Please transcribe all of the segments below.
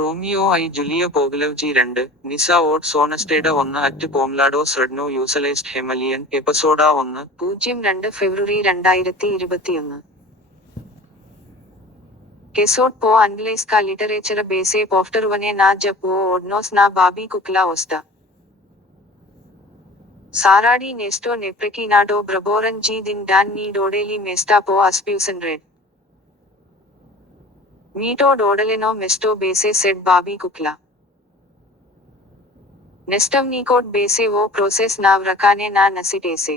Romeo ഐ Julia പോഗ്ലവ്ജി 2, നിസ ഓട്ട് സോണസ്റ്റേഡ 1 അറ്റ് പോംലാഡോസ് റെഡ്നോ യൂസലൈസ്ഡ് ഹെമലിയൻ എപ്പിസോഡ 1, 02 ഫെബ്രുവരി 2021. Kesot po anglais ka literature base poftervane na jab wo odnos na babi kukla osta. Saradi nesto neprekinado braboran ji din dan ni dodeli mesta po aspiusen red. Mito dodeleno mesto base said babi kukla. Nestam nikot base wo process na vrakane na nasitese.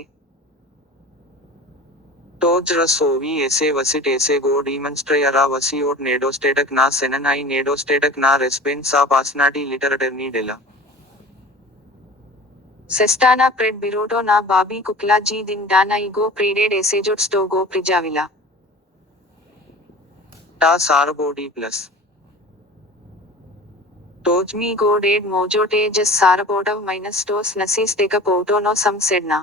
Toj rasovi ese vasit ese go demonstrayara vasiot nedostatak na senan I nedostatak na respen sa pasnati literaturni dela. Sestana pred biroto na babi kukla ji din dana I go preded esejots to go prijavila. Ta sarabodi plus. Toj me go dead mojote just sarabotav minus tos nasis deka poto no some said na.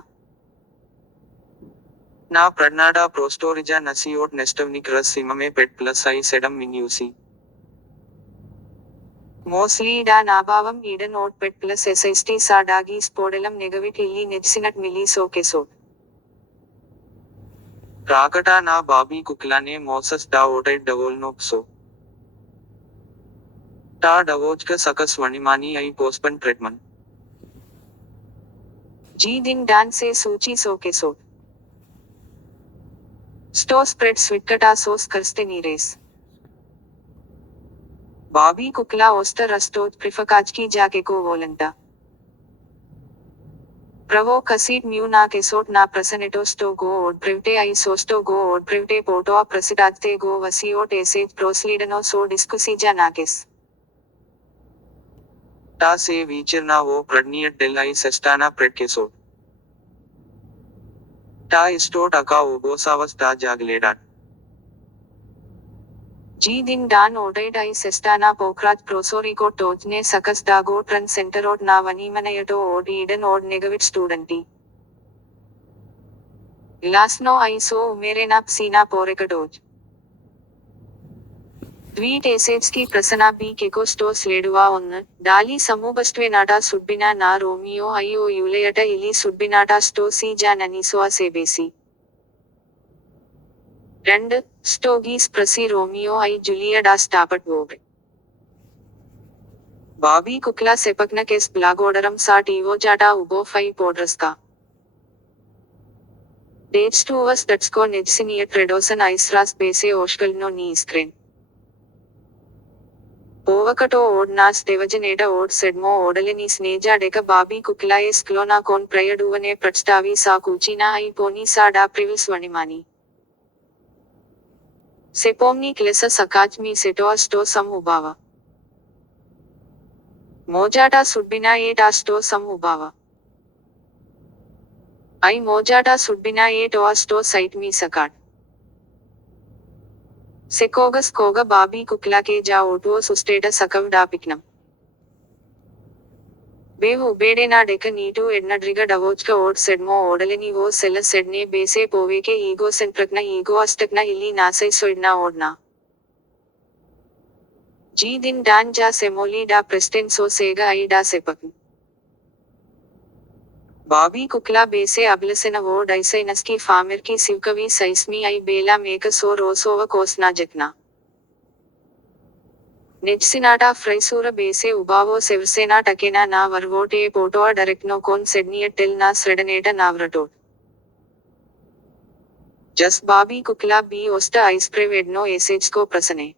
Na pradnada prostorija nasiot nestavnik ras simame pet plus I sedam minusi. Mostly da nabavam eden oat pet plus SST sa dagi spodelam negavit illi nedsinat milli so kesot. Rakata na babi kuklane moses da otai davol no pso. Ta davojka sakas vanimani I postpan treatment. Ji din dan se suchi so kesot. Sto spread switkata sos karste nires. Babi kukla osta rastot prifakachki jake ko volanta. Pravo kasit mu na kesot na prasanetos to go od privte I sosto go od privte poto a prasidatte go vasiot esej proslidano so diskusija nakes. Ta se vichirna wo pradniyat del I sestana pred kesot. Ta istot aka ubosavas ta jagledat. Ji din dan odaid I sestana pokrat prosoriko tojne sakas da go tran centerot na vanimanayato od eden od negavit studenti. Ilasno I so umerena psina porekadoj. Tweet esejski prasana bi keko stos leduva on, dali samubastve nata sudbina na Romeo I o yulayata ili sudbinata sto si janani soa sebesi. 2. Stogis prasi Romeo I Julia das tapat vobe. Babi kukla sepakna kes blagodaram sa tivo jata ubo fai podraska. Dates to us datsko nedsiniat redosan isras base oshkal no ni screen. Povakato od nas devajaneta od sedmo odaleni sneja deka babi kukla es klona kon prayaduvane pradstavi sa kuchina I poni sa da privils vanimani. Sepomni klesa sakachmi setoa sto sam ubava. Mojata sudbina et sto sam ubava. I mojata sudbina et o sto site mi sakat. Sekogas koga babi kukla ke ja otuo susteta sakav da piknam. Bevu ubede na deka nitu ednadriga davojka od sedmo odaleni vo sella sedne base poveke ego centrakna ego astakna illi nasai soidna odna. Ji din dan ja semoli da presten so sega I da sepakn. Babi kukla base ablasena wo daisinaski farmerki sivkavi saismi I bela meka so rosova kosna jakna. Nedsinata fraisura base ubavo seversena takena na varvote potoa directno kon sedniya tel na sredaneta navratot. Just babi kukla bi osta isprevedno esejsko prasane.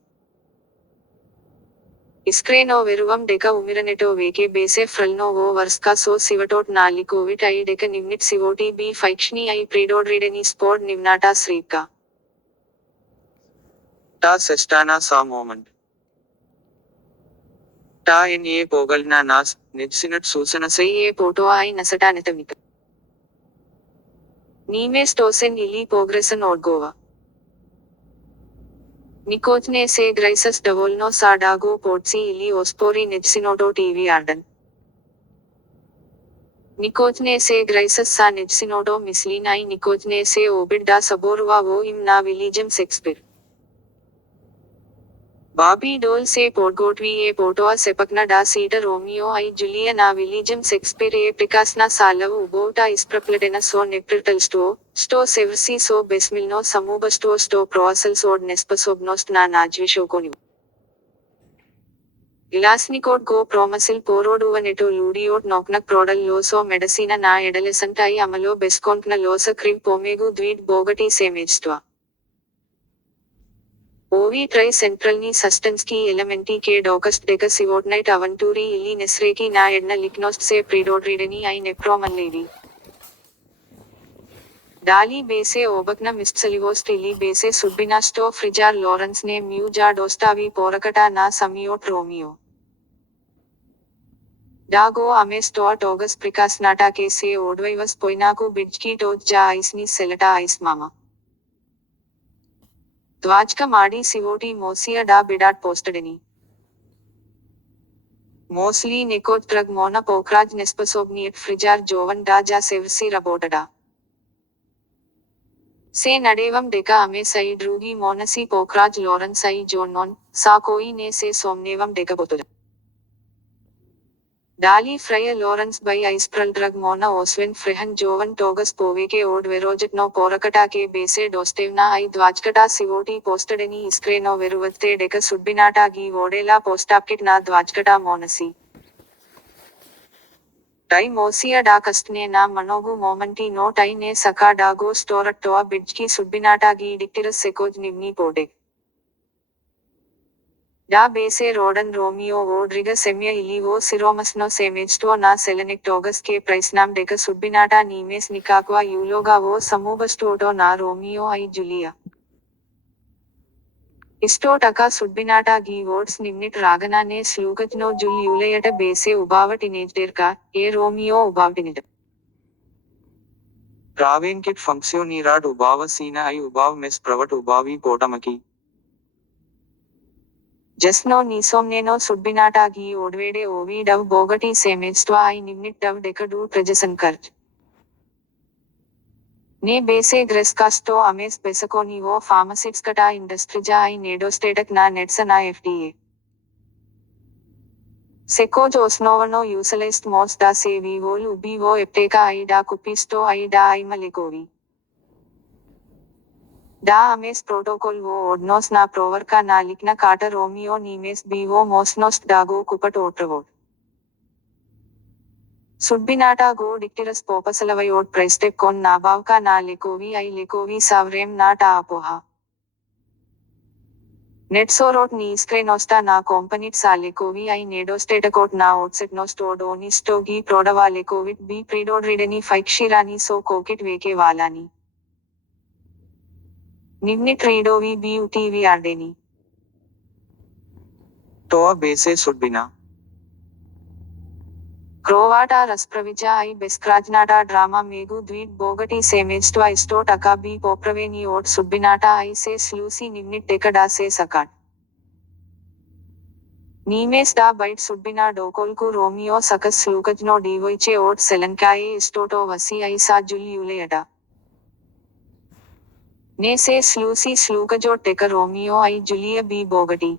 Iskreno veruvam deka umiraneto veke base fralno vo varska so sivatot nalikovit I deka nimnit sivoti bi fikshni I predodrideni spod nivnata srika. Ta sestana sa moment. Ta en ye pogalna nas, nedsinat susana say ye poto I nasata netamika. Nime stosen ili pogresan odgova. Nikotne se graisas davolno sa dago potsi ili ospori nedsinoto TV ardan. Nikotne se graisas sa nedsinoto mislina I nikotne se obid da saborwa vo im na vilijam sexpir. ബാബി ഡോൽ സെ പോഡ്ഗോട്വി A പോട്ടോa സെപക്ന ഡാ സീഡ Romeo ഐ ജുലിയ നാ വിലിജം സെക്സ്പിയർ A പ്രികാസ്ന സാലവ് ഉബോട്ട ഇസ്പ്രപ്ലഡെന so നെപ്രിട്ടൽസ്റ്റോ സ്റ്റോ സെവർസി so ബെസ്മിൽനോ സമൂബസ്റ്റോ സ്റ്റോ പ്രോസൽസോഡ് നെസ്പസോബ്നോസ്റ്റ് നാ നാജ്വിഷോകൊനിു ഇലാസ്നിക്കോഡ് go പ്രോമസിൽ പോറോഡുവനെറ്റോ ലൂഡിയോട്ട് നോക്നക് പ്രോഡൽ ലോസോ മെഡസീന നാ എഡലെസന്റായി അമലോ ബെസ്കോൺക്ന ലോസ crimp പോമേഗു ദ്വീഡ് ബോഗട്ടി സേമേജ്ത്വ ओवी try सेंट्रलनी सस्टेंस्की elementary के डॉकस्ट डेका सिवोटनाइट अवंटूरी इली नेस्रेकी ना एडना लिक्नोस्ट से प्रीडोड्रीडनी आई नेप्रोमल्लेडी डाली बेसे ओबकना मिस्टसलिवोस्ट इली बेसे सुब्बिनास्टो फ्रिजार लॉरेंस ने म्यूजा डोस्टावी पोरकटा ना समियोट रोमियो डागो अमेस्टो टोगस प्रिकास नाटा के से ओडवैवस पोइनाकु बिड्जकी टोज जा आइसनी सेलटा आइस मामा ध्वाजक माडी सिवोटी मोसिया डा बिडाट पोस्टडनी मोस्ली नेकोट ट्रग मोना पोखराज नेस्पसोबनियट फ्रिजार जोवन डा जा सेवसी रबोटडा से नडेवम डेका अमे सई ड्रूगी मोनसी पोखराज लॉरेंस आई जोनोन सा कोई ने से सोमनेवम डेका पोतुड डाली fry Lawrence by आइसप्रल drug Mona ओस्वेन फ्रेहन जोवन टोगस पोवेके ओड वेरोजट नो पोरकटा के बेसे डोस्टेवना आई ध्वाजकटा सिवोटी पोस्टडनी इस्क्रेनो वेरुवत्ते डेका सुब्बिनाटा गी ओडेला पोस्टापकिट ना ध्वाजकटा मोनसी टाई मोसिया डा कस्टने ना मनोगु मोमंटी नो टाई ने सका डागो स्टोरटोआ बिड्जकी सुब्बिनाटा गी डिक्टिरस सेकोज निवनी पोडे डा बेसे रोडन रोमियो ओड्रिग सेम्य इलीवो सिरोमस्नो सेमेज्टो ना सेलेनेक्टोगस के प्राइसनाम डेक सुब्बिनाटा नीमेस निकाक्वा यूलोगा वो समूबस्टोटो ना रोमियो आई जुलिया इस्टो टका सुब्बिनाटा गी वोट्स निम्निट रागना ने स्लूगजनो जुल यूलेयट बेसे उबावटिनेज्डेर का ए रोमियो उबावटिनिड रावेन किट फंक्सियोनीराड उबाव सीना आई उबाव मेस प्रवट उबावी पोटमकी जस्नो नीसोमनेनो सुब्बिनाटा गी ओडवेडे ओवी डव बोगटी सेमेज्ट्वा आई निम्निट डव डेकडू प्रजसनकर्ज ने बेसे ग्रेस्कास्टो अमेस बेसकोनीवो फार्मासिट्स्कटा इंडस्ट्रीजा आई नेडोस्टेटक ना नेट्सना एफडीए सेकोज ओस्नोवनो यूसलेस्ट मोस डा से वीवोल उबीवो एप्टेका आई डा कुपिस्टो आई डा आई मलेकोवी डा अमेस प्रोटोकॉल वो ओडनोस ना प्रोवर्का ना लिखना काटर रोमियो नीमेस बीवो मोस्नोस्ट डागो कुपट ओट्रवोड सुब्बिनाटा गो डिक्टिरस पोपसलवयोड प्रेस्टेप कोन नाबावका ना लेकोवी आई लेकोवी सावरेम ना टा अपोहा नेट्सोरोट नी स्क्रेनोस्टा ना कोम्पनिट सा लेकोवी आई नेडोस्टेटकोट ना ओट्सेटनोस्टोड ओनिस्टो गी प्रोडवा लेकोविट बी प्रीडोड्रिडनी फाइक्शिरानी सो कोकिट वेके वालानी निव्निट रीडोवी बी उटीवी आर्डेनी टोआ बेसे सुब्बिना क्रोवाटा रसप्रविजा आई बेस्क्राजनाटा ड्रामा मेगु द्वीट बोगटी सेमेज्ट्वा इस्टो टका बी पोप्रवेनी ओट सुब्बिनाटा आई से स्लूसी निव्निट डेकडा से सकाट नीमेस डा बैट सुब्बिना डोकोल्कु रोमियो सकस स्लूकजनो डीवोइचे ओट सेलंकाए इस्टोटो वसी आई सा जुल यूलेयडा ने से स्लूसी स्लूकजो टेक रोमियो आई जुलिया बी बोगटी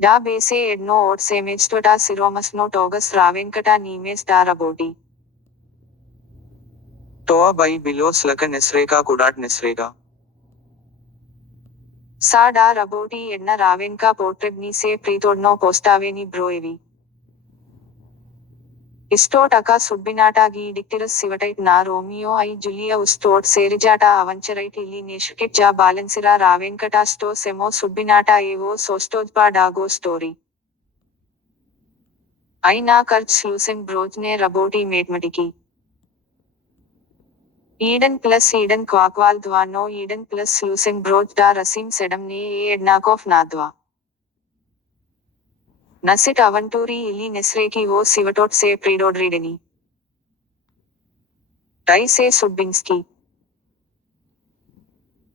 डा बेसे एडनो ओट सेमेज्टोटा सिरोमस्नो टोगस रावेंकटा नीमेस डा रबोटी टोआ बाई बिलोस लक नेस्रेका कुडाट नेस्रेका सा डा रबोटी एडना रावेंका पोट्रेबनी से प्रीतोडनो पोस्टावेनी ब्रोएवी इस्टो टका सुब्बिनाटा गी डिक्टिरस सिवटाइट ना रोमियो आई जुलिया उस्टोट सेरिजाटा अवंचराइट इली नेशुकिट जा बालेंसिरा रावेंकटा स्टो सेमो सुब्बिनाटा एवो सोस्टोज्बा डागो स्टोरी आई ना कर्ज स्लूसेन ब्रोज ने रबोटी मेटमटिकी ईडन प्लस ईडन क्वाक्वाल द्वा नो ईडन प्लस स्लूसेन ब्रोज डा रसीम सेडम ने ए एडनाकोफ नाद्वा नसिट अवंटूरी इली नेस्रेकी वो सिवटोट से प्रीडोड्रीडनी टाई से सुब्बिंस्की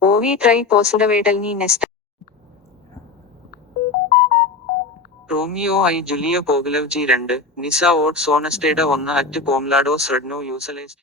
ओवी ट्राई पोसुडवेटलनी नेस्ट रोमियो आई जुलिया पोगलवजी 2 निसा ओट सोनस्टेड 1 अट पोमलाडो स्रेडनो यूसलेस्ट